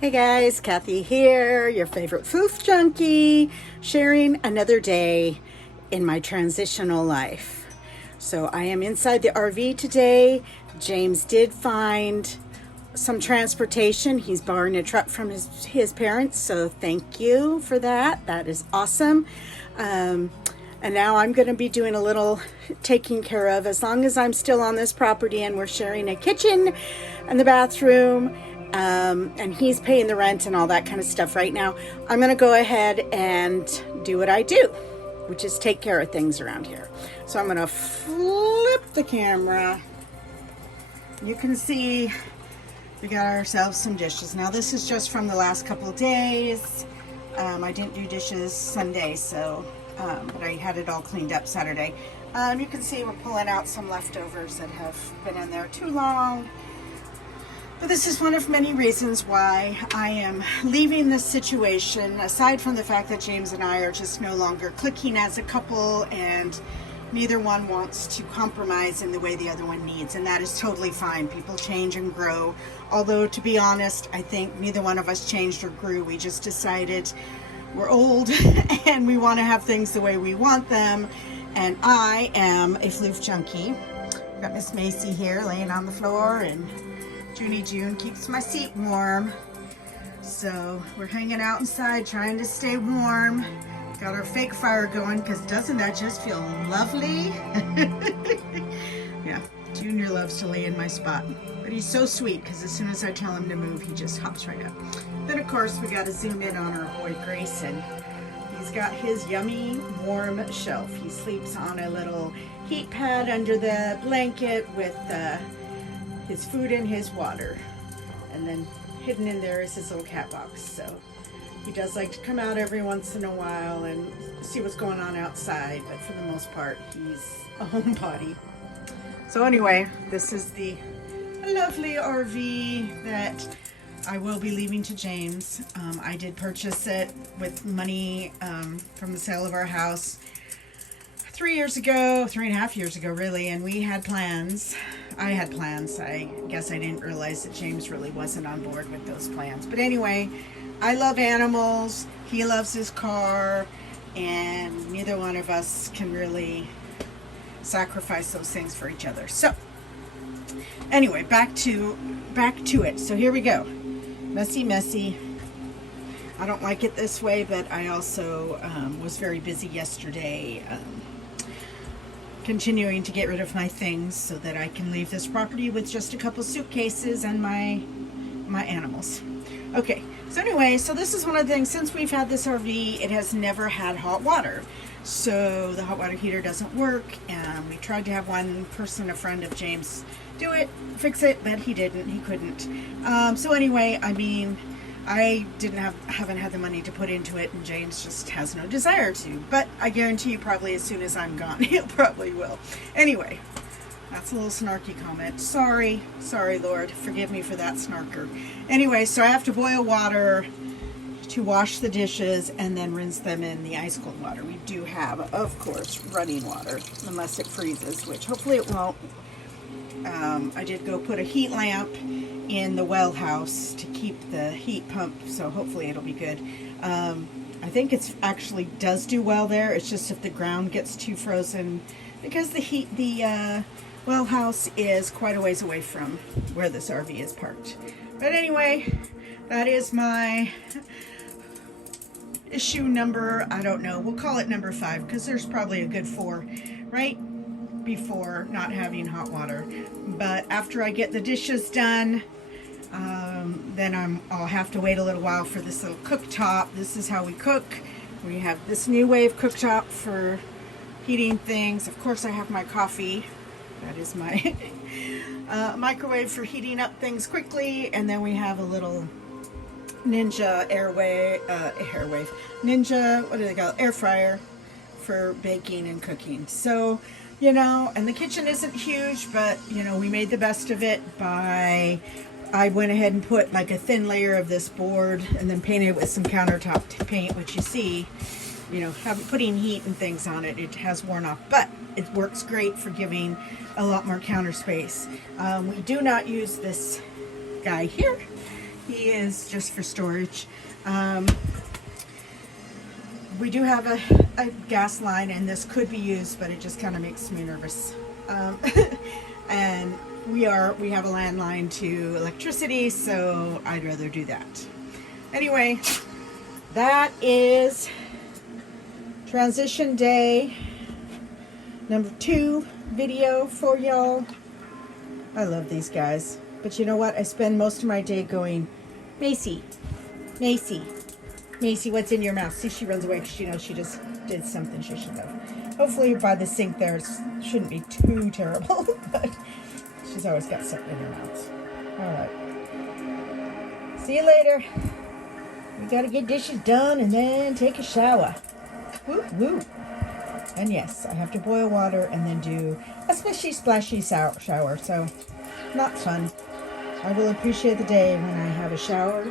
Hey guys, Kathy here, your favorite foof junkie, sharing another day in my transitional life. So I am inside the RV today. James did find some transportation. He's borrowing a truck from his parents, so thank you for that. That is awesome. And now I'm going to be doing a little taking care of, as long as I'm still on this property and we're sharing a kitchen and the bathroom, and he's paying the rent and all that kind of stuff right now. I'm going to go ahead and do what I do, which is take care of things around here. So I'm going to flip the camera. You can see we got ourselves some dishes. Now this is just from the last couple of days. I didn't do dishes Sunday, so but I had it all cleaned up Saturday. You can see we're pulling out some leftovers that have been in there too long. But this is one of many reasons why I am leaving this situation, aside from the fact that James and I are just no longer clicking as a couple, and neither one wants to compromise in the way the other one needs, and that is totally fine. People change and grow. Although, to be honest, I think neither one of us changed or grew. We just decided we're old and we want to have things the way we want them. And I am a floof junkie. Got Miss Macy here laying on the floor, and Junie June keeps my seat warm. So we're hanging out inside trying to stay warm. Got our fake fire going, because doesn't that just feel lovely? Yeah, Junior loves to lay in my spot. But he's so sweet, because as soon as I tell him to move, he just hops right up. Then of course we got to zoom in on our boy Grayson. He's got his yummy warm shelf. He sleeps on a little heat pad under the blanket with his food and his water. And then hidden in there is his little cat box. So he does like to come out every once in a while and see what's going on outside, but for the most part, he's a homebody. So anyway, this is the lovely RV that I will be leaving to James. I did purchase it with money from the sale of our house 3 years ago, 3.5 years ago really, and we had plans. I had plans. I guess I didn't realize that James really wasn't on board with those plans. But anyway, I love animals, he loves his car, and neither one of us can really sacrifice those things for each other. So anyway, back to it. So here we go. Messy. I don't like it this way, but I also was very busy yesterday continuing to get rid of my things so that I can leave this property with just a couple suitcases and my animals. Okay, so anyway, so this is one of the things, since we've had this RV, it has never had hot water. So the hot water heater doesn't work, and we tried to have one person, a friend of James, do it, fix it, but he didn't, he couldn't. So anyway, I mean, I haven't had the money to put into it, and James just has no desire to. But I guarantee you, probably as soon as I'm gone, he'll probably will. Anyway, that's a little snarky comment. Sorry, Lord, forgive me for that snarker. Anyway, so I have to boil water to wash the dishes and then rinse them in the ice cold water. We do have, of course, running water, unless it freezes, which hopefully it won't. I did go put a heat lamp in the well house to keep the heat pump, so hopefully it'll be good. I think it's actually does do well there. It's just if the ground gets too frozen, because the well house is quite a ways away from where this RV is parked. But anyway, that is my issue number, I don't know, we'll call it number 5, because there's probably a good 4 right before not having hot water. But after I get the dishes done, then I'll have to wait a little while for this little cooktop. This is how we cook. We have this new wave cooktop for heating things. Of course, I have my coffee. That is my microwave for heating up things quickly. And then we have a little Ninja Ninja, what do they call it? Air fryer for baking and cooking. So, you know, and the kitchen isn't huge, but, you know, we made the best of it by, I went ahead and put like a thin layer of this board and then painted it with some countertop paint, which you see, you know, putting heat and things on it, it has worn off, but it works great for giving a lot more counter space. We do not use this guy here. He is just for storage. We do have a gas line, and this could be used, but it just kind of makes me nervous. And we have a landline to electricity, so I'd rather do that. Anyway, that is transition day number 2 video for y'all. I love these guys, but you know what? I spend most of my day going, Macy, Macy, Macy, what's in your mouth? See, she runs away because she knows she just did something she shouldn't have. Hopefully by the sink there it shouldn't be too terrible, but she's always got something in her mouth. All right. See you later. We got to get dishes done and then take a shower. Woo, woo. And yes, I have to boil water and then do a splishy, splashy shower, so not fun. I will appreciate the day when I have a shower